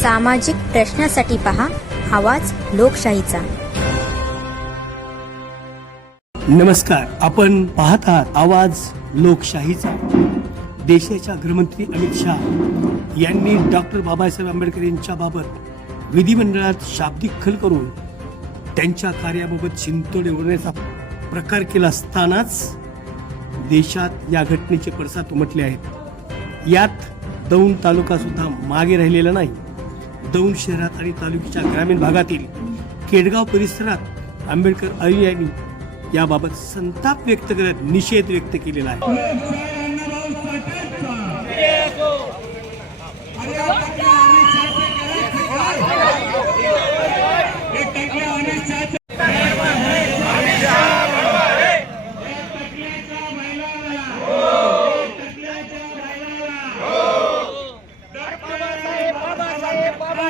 सामाजिक प्रश्नासाठी पहा आवाज लोकशाहीचा नमस्कार आपण पाहत आहात आवाज लोकशाहीचा देशाच्या गृहमंत्री अमित शाह यांनी डॉक्टर बाबासाहेब आंबेडकर यांच्या बाबत विधिमंडळात शाब्दिक खल करून त्यांच्या कार्याबाबत चिंतोड ठेवण्याचा प्रकार केला असतानाच देशात या घटनेचे पडसाद उमटले आहेत यात दौंड तालुका सुद्धा मागे राहिलेला नाही दौंड शहरात आणि तालुक्याच्या ग्रामीण भागातील केडगाव परिसरात आंबेडकर अली यांनी याबाबत संताप व्यक्त करत निषेध व्यक्त केलेला आहे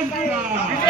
Thank you.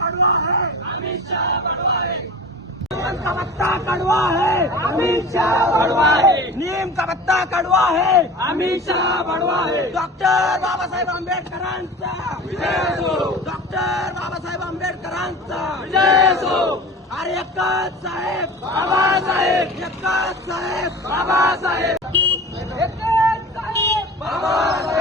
कडवा है अमित शाह कडवा है नीम का बत्ता कडवा है अमित कडवा है डॉक्टर बाबासाहेब आंबेडकरांचा आम्बेडकरांचा विजय डॉक्टर बाबासाहेब आंबेडकरांचा आम्बेडकरांचा विजय साहेब बाबा साहेब साहेब बाबा साहेब साहेब बाबा साहेब